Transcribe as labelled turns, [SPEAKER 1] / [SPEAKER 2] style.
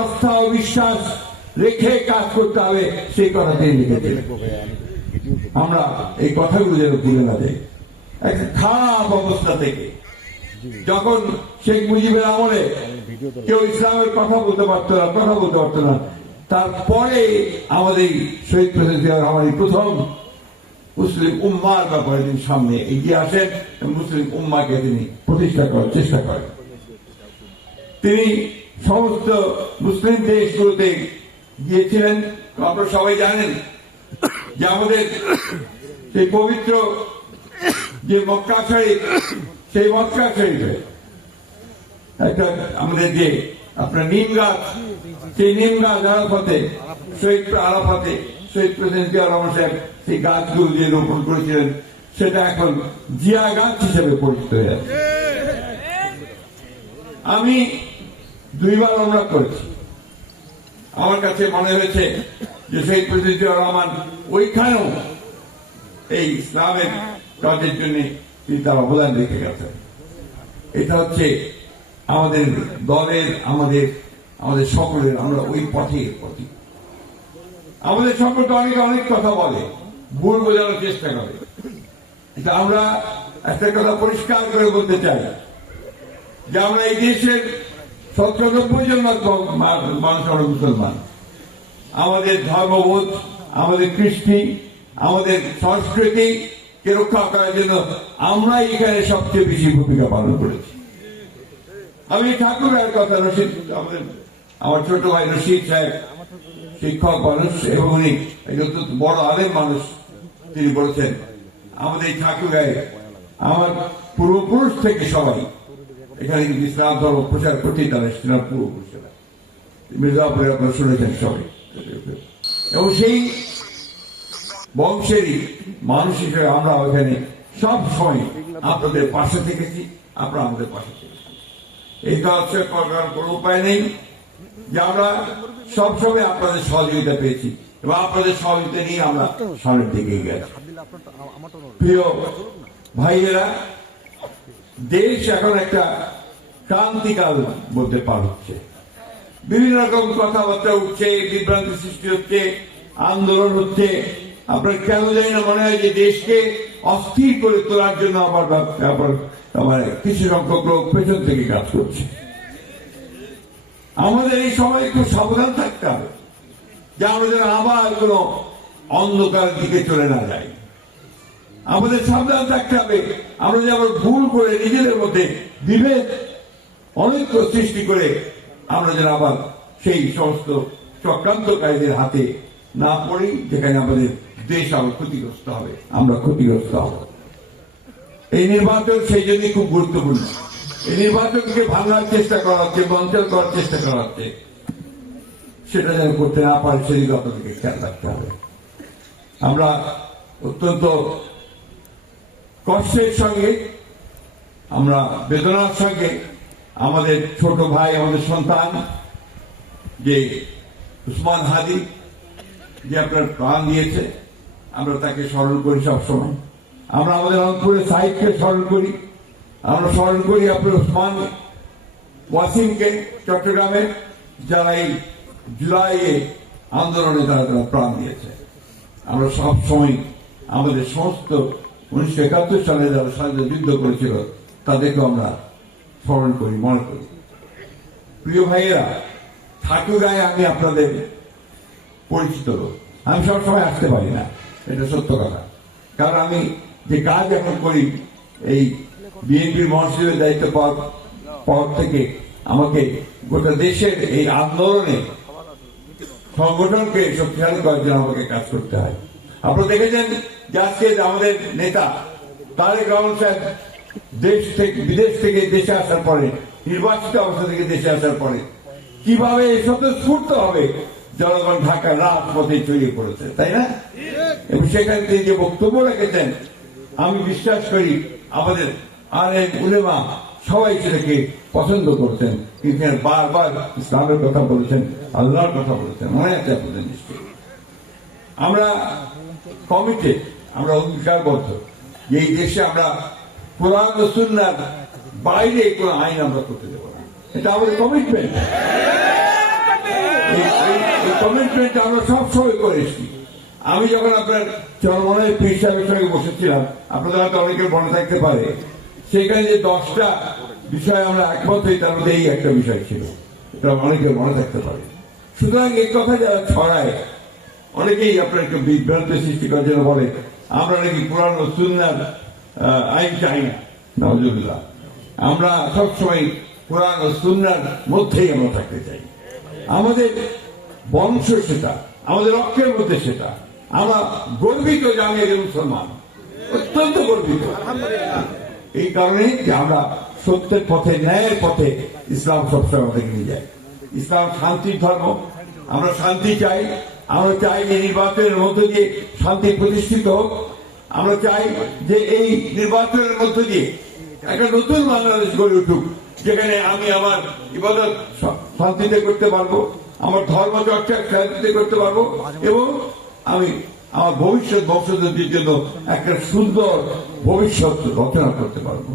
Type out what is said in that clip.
[SPEAKER 1] আস্থা ও বিশ্বাস রেখে কাজ করতে হবে, সেই কথা তিনি লিখেছেন আমরা এই কথাগুলো যেন ভুলে না একটা খারাপ অবস্থা থেকে যখন শেখ মুজিবের আমলে কেউ ইসলামের কথা বলতে পারতো না, কথা বলতে পারতো না, তারপরে আমাদের শহীদ প্রেসিডেন্ট রহমানের প্রথম মুসলিম উম্মার ব্যাপারে তিনি সামনে এগিয়ে আসেন মুসলিম উম্মাকে তিনি প্রতিষ্ঠা করার চেষ্টা করেন। তিনি সমস্ত মুসলিম দেশগুলোতে গিয়েছিলেন। আপনারা সবাই জানেন যে আমাদের সেই পবিত্র যে মক্কা শরীফ, সেই মক্কা শরীফে একটা আমাদের যে আপনার নিম গাছ, সেই নিম গাছ আরাফাতে, শহীদ আরাফাতে, শহীদ প্রেসিডেন্ট জিয়া রহমান সাহেব সেই গাছগুলো যে রোপণ করেছিলেন, সেটা এখন জিয়া গাছ হিসেবে পরিচিত হয়ে আমি দুইবার আমরা করেছি। আমার কাছে মনে হয়েছে যে সেই জিয়া রহমান ওইখানেও এই ইসলামের কাজের জন্য তিনি তার অবদান রেখে গেছেন। এটা হচ্ছে আমাদের দলের, আমাদের আমাদের সকলের, আমরা ওই পথে পথে। আমাদের সকলকে অনেকে অনেক কথা বলে, ভুল বোঝানোর চেষ্টা করে। এটা আমরা একটা কথা পরিষ্কার করে বলতে চাই যে আমরা এই দেশের সত্তর জন মানুষ মুসলমান। আমাদের ধর্মবোধ, আমাদের কৃষ্টি, আমাদের সংস্কৃতি কে রক্ষা করার জন্য আমরা এখানে সবচেয়ে বেশি ভূমিকা পালন করেছি। আমি ঠাকুরের কথা রশিদ আমার ছোট ভাই রশিদ সাহেব, শিক্ষক মানুষ এবং উনি একজন বড় আলেম মানুষ, তিনি বলেছেন, আমাদের ঠাকুরায়, আমার পূর্বপুরুষ থেকে সবাই এখানে কিন্তু ইসলাম ধর্ম প্রচার করতে তারা এসেছিলেন পূর্বপুরুষেরা মির্জাপুরে আপনারা শুনেছেন সবাই। এবং সেই বংশেরই মানুষ হিসেবে আমরা ওখানে সব সময় আপনাদের পাশে থেকেছি, আপনারা আমাদের পাশে থেকেছি এই কাজ করার কোনো উপায় নেই যে আমরা সবসময় আপনাদের সহযোগিতা পেয়েছি এবং আপনাদের সহযোগিতা নিয়ে আমরা সামনের দিকে গেছি প্রিয় ভাইয়েরা, দেশ এখন একটা ক্রান্তিকাল বলতে পার হচ্ছে। বিভিন্ন রকম কথাবার্তা উঠছে, বিভ্রান্তি সৃষ্টি হচ্ছে, আন্দোলন হচ্ছে। আপনার কেন জানি না মনে হয় যে দেশকে অস্থির করে তোলার জন্য আবার আবার আমার কিছু সংখ্যক লোক পেছন থেকে কাজ করছে। আমাদের এই সময় একটু সাবধান থাকতে হবে যে আমরা যেন আবার কোনো অন্ধকার দিকে চলে না যাই আমাদের সাবধান থাকতে হবে। আমরা যে আবার ভুল করে নিজেদের মধ্যে বিভেদ অনেক সৃষ্টি করে আমরা যেন আবার সেই সমস্ত চক্রান্তকারীদের হাতে না পড়ি, যেখানে আমাদের দেশ আবার ক্ষতিগ্রস্ত হবে, আমরা ক্ষতিগ্রস্ত হব। এই নির্বাচন সেই জন্য খুব গুরুত্বপূর্ণ। এই নির্বাচনকে ভাঙার চেষ্টা করা হচ্ছে, বঞ্চন করার চেষ্টা করা হচ্ছে। সেটা যেন করতে না পারে, সেদিকে আপনাদেরকে খেয়াল রাখতে হবে। আমরা অত্যন্ত কষ্টের সঙ্গে, আমরা বেদনার সঙ্গে আমাদের ছোট ভাই, আমাদের সন্তান, যে উসমান হাদি, যে আপনার প্রাণ দিয়েছে, আমরা তাকে স্মরণ করি সবসময়। আমরা আমাদের রংপুরের সাহিত্যকে স্মরণ করি। আমরা স্মরণ করি আপনার উসমান ওয়াসিমকে চট্টগ্রামে, যারা এই জুলাইয়ে আন্দোলনে তারা তারা প্রাণ দিয়েছে। আমরা সব সময় আমাদের সমস্ত উনিশশো একাত্তর সালে যারা স্বাধীনতা যুদ্ধ করেছিল তাদেরকে আমরা স্মরণ করি, মনে করি। প্রিয় ভাইয়েরা ঠাকুরায় আমি আপনাদের পরিচিত আমি সবসময় আসতে পারি না, এটা সত্য কথা। কারণ আমি যে কাজ এখন করি, এই বিএনপির মহাসচিবের দায়িত্ব পাওয়ার থেকে আমাকে গোটা দেশের এই আন্দোলনে সংগঠনকে শক্তিশালী করার জন্য আমাকে কাজ করতে হয়। আপনারা দেখেছেন যে আজকে আমাদের নেতা তারেক রহমান সাহেব দেশ থেকে বিদেশ থেকে দেশে আসার পরে, নির্বাচিত অবস্থা থেকে দেশে আসার পরে, কীভাবে স্বতঃস্ফূর্ত হবে? জনগণ ঢাকার রাজপথে ছড়িয়ে পড়েছে, তাই না? এবং সেখানে তিনি যে বক্তব্য রেখেছেন, আমি বিশ্বাস করি আমাদের আর এক উলেমা সবাই সেটাকে পছন্দ করতেন কিন্তু বারবার ইসলামের কথা বলেছেন, আল্লাহর কথা বলেছেন, মনে আছে আপনাদের নিশ্চয়ই। আমরা কমিটেড, আমরা অঙ্গীকারবদ্ধ। এই দেশে আমরা কোরআন সুন্নার বাইরে কোনো আইন আমরা করতে দেবো না। এটা আমাদের কমিটমেন্ট কমিটমেন্ট আমরা সবসময় করে এসেছি। আমি যখন আপনার চরমনের পীর সাহেবের সঙ্গে বসেছিলাম আপনাদের হয়তো অনেকের মনে থাকতে পারে সেখানে যে দশটা বিষয় আমরা একমত হই তার মধ্যে এই একটা বিষয় ছিল। এটা অনেকের মনে থাকতে পারে। সুতরাং এই কথা যারা ছড়ায় অনেকেই আপনার একটু বিভ্রান্ত সৃষ্টি করার জন্য বলে আমরা নাকি পুরানো সুন্নার আহ, আইন চাই না নজরুল্লাহ আমরা সবসময় কোরআন ও সুন্নার মধ্যেই আমরা থাকতে চাই। আমাদের বংশ সেটা আমাদের রক্তের মধ্যে সেটা। আমরা গর্বিত যে আমি একজন মুসলমান অত্যন্ত গর্বিত। এই কারণে যে আমরা সত্যের পথে ন্যায়ের পথে ইসলাম সবসময় আমাদেরকে নিয়ে যায়। ইসলাম শান্তির ধর্ম। আমরা শান্তি চাই। আমরা চাই যে নির্বাচনের মধ্য দিয়ে শান্তি প্রতিষ্ঠিত হোক। আমরা চাই যে এই নির্বাচনের মধ্য দিয়ে একটা নতুন বাংলাদেশ গড়ে উঠুক, যেখানে আমি আমার ইবাদত শান্তিতে করতে পারব, আমার ধর্ম চর্চা শান্তিতে করতে পারব এবং আমি আমার ভবিষ্যৎ বংশধরদের জন্য একটা সুন্দর ভবিষ্যৎ রচনা করতে পারব।